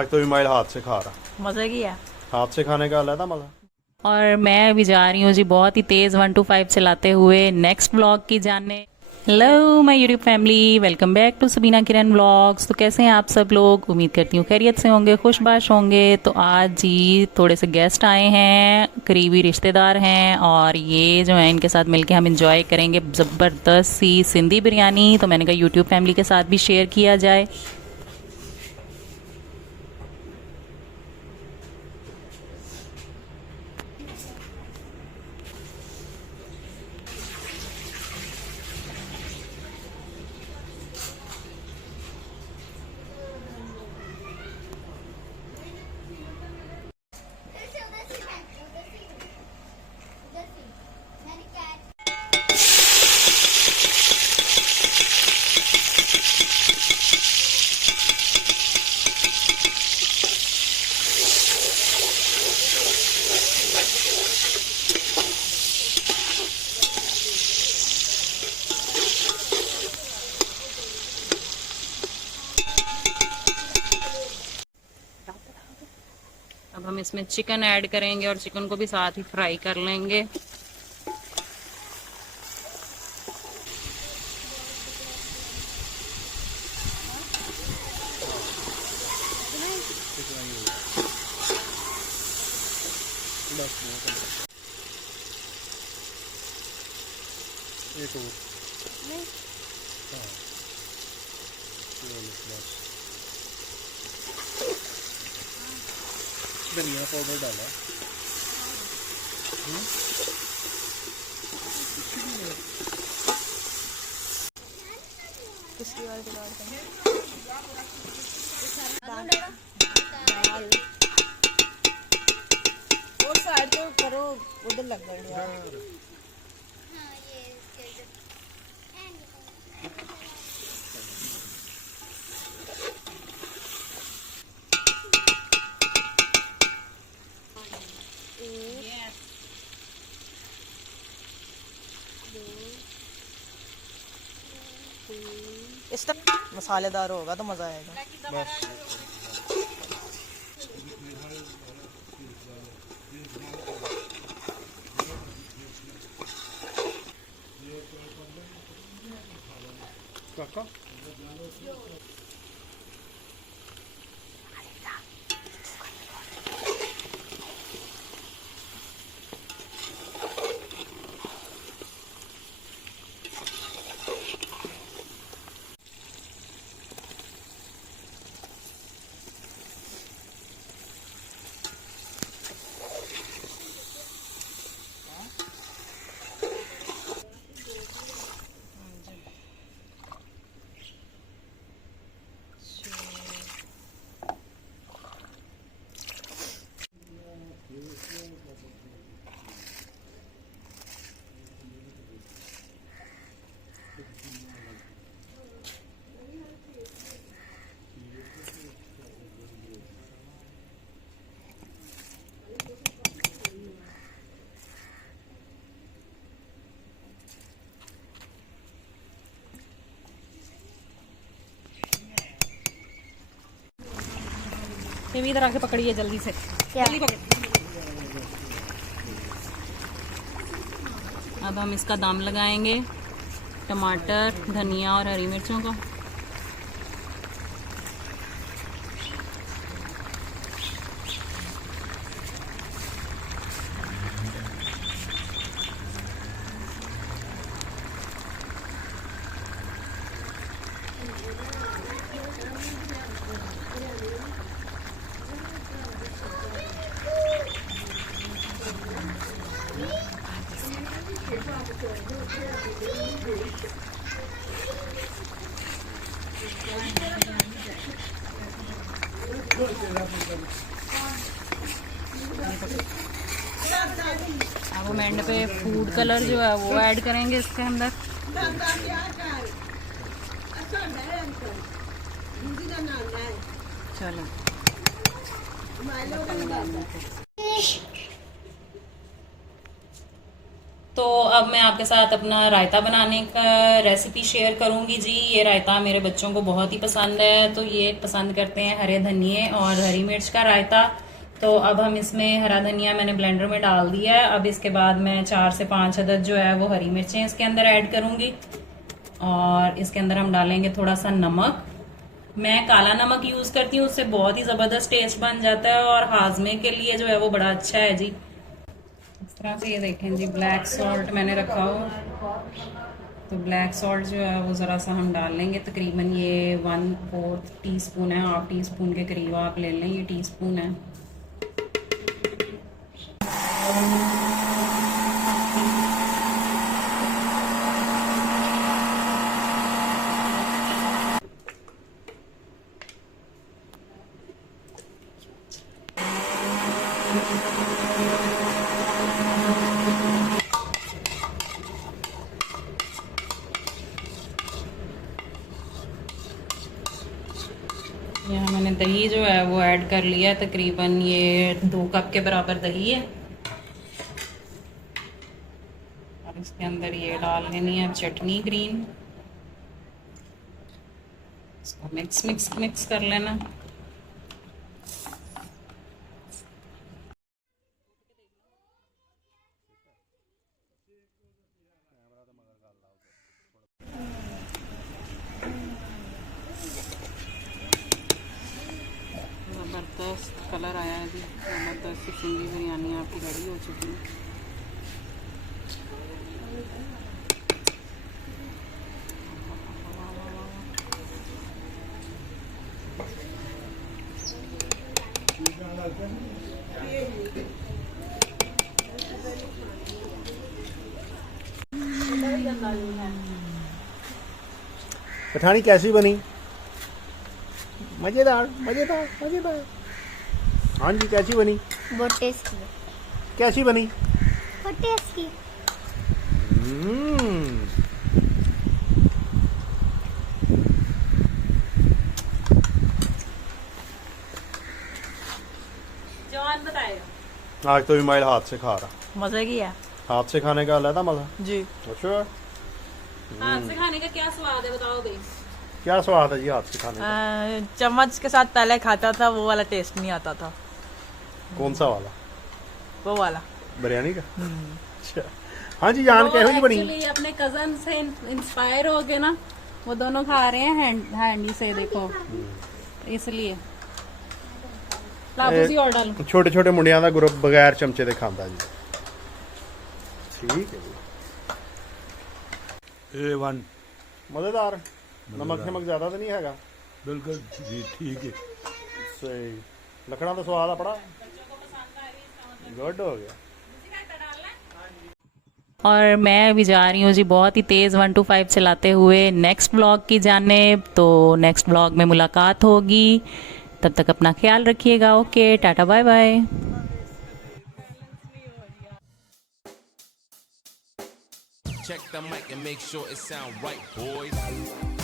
आज तो इमाइल हाथ से खा रहा। मज़ा किया। हाथ से खाने का अलग मजा। और मैं अभी जा रही हूँ जी बहुत ही तेज़ 1 to 5 चलाते हुए नेक्स्ट व्लॉग की जानने। Hello my YouTube family, welcome back to Sabina Kiran vlogs. तो कैसे हैं आप सब लोग? उम्मीद करती हूँ खैरियत से होंगे, खुशबाश होंगे। तो आज जी थोड़े से गेस्ट आए हैं, करीबी रिश्तेदार हैं, और ये जो है इनके साथ मिलके हम इंजॉय करेंगे ज़बरदस्त सी सिंधी बिरयानी। तो मैंने कहा यूट्यूब फैमिली के साथ भी शेयर किया जाए। अब हम इसमें चिकन ऐड करेंगे और चिकन को भी साथ ही फ्राई कर लेंगे। एक और धनिया पाउडर डाला। और साइड तो करो, उधर लग गया। इस तरह मसालेदार होगा तो मजा आएगा। बस काका ये भी इधर आके पकड़िए जल्दी से। जल्दी पकड़। अब हम इसका दाम लगाएंगे टमाटर, धनिया और हरी मिर्चों का। अब हम एंड पे फूड कलर जो है वो ऐड करेंगे इसके अंदर। चलो तो अब मैं आपके साथ अपना रायता बनाने का रेसिपी शेयर करूंगी जी। ये रायता मेरे बच्चों को बहुत ही पसंद है, तो ये पसंद करते हैं हरे धनिए और हरी मिर्च का रायता। तो अब हम इसमें हरा धनिया मैंने ब्लेंडर में डाल दिया है। अब इसके बाद मैं 4 से 5 अदद जो है वो हरी मिर्चें इसके अंदर ऐड करूंगी और इसके अंदर हम डालेंगे थोड़ा सा नमक। मैं काला नमक यूज करती हूँ, उससे बहुत ही जबरदस्त टेस्ट बन जाता है और हाजमे के लिए जो है वो बड़ा अच्छा है जी। इस तरह से ये देखें जी, ब्लैक सॉल्ट मैंने रखा हो, तो ब्लैक सॉल्ट जो है वो ज़रा सा हम डाल लेंगे। तकरीबन ये 1/4 टीस्पून है, हाफ टी स्पून के करीब आप ले लें, ये टीस्पून है। यहाँ मैंने दही जो है वो ऐड कर लिया, तकरीबन ये 2 कप के बराबर दही है। और इसके अंदर ये डाल लेनी है चटनी ग्रीन, इसको मिक्स मिक्स मिक्स कर लेना। ज़बरदस्त कलर आया है जी, ज़बरदस्त सिंगी बिरयानी आपकी रेडी हो चुकी है। पठानी कैसी बनी? मजेदार मजेदार मजेदार। हाँ जी, कैसी बनी? बहुत टेस्टी। कैसी बनी? बहुत टेस्टी। जवान बताएगा। आज तो इमाइल हाथ से खा रहा। मजे की है हाथ से खाने का अलग मजा। जी। अच्छा, हाथ से खाने का क्या स्वाद है बताओ दे। क्या स्वाद है जी हाथ से खाने का? चम्मच के साथ पहले खाता था, वो वाला टेस्ट नहीं आता था। कौन सा वाला? वो वाला बिरयानी का। अच्छा, हाँ जी जान, कैसी जी बनी? एक्चुअली अपने कजन से इंस्पायर हो के ना, वो दोनों खा रहे हैं हैंडी से, देखो इसलिए लाबूजी और डालो। छोटे छोटे मुंडियां दा ग्रुप बगैर चमचे दे खांदा जी। ठीक है जी, A1 मजेदार। नमक नमक ज्यादा तो नहीं हैगा? बिल्कुल जी, ठीक है। सही। लकड़ा तो स्वाद अपना गुड हो गया। और मैं अभी जा रही हूँ जी बहुत ही तेज़ 1 to 5 चलाते हुए नेक्स्ट ब्लॉग की जानिब। तो नेक्स्ट ब्लॉग में मुलाकात होगी, तब तक अपना ख्याल रखिएगा। Okay, tata bye bye. Check the mic and make sure it sound right, boys.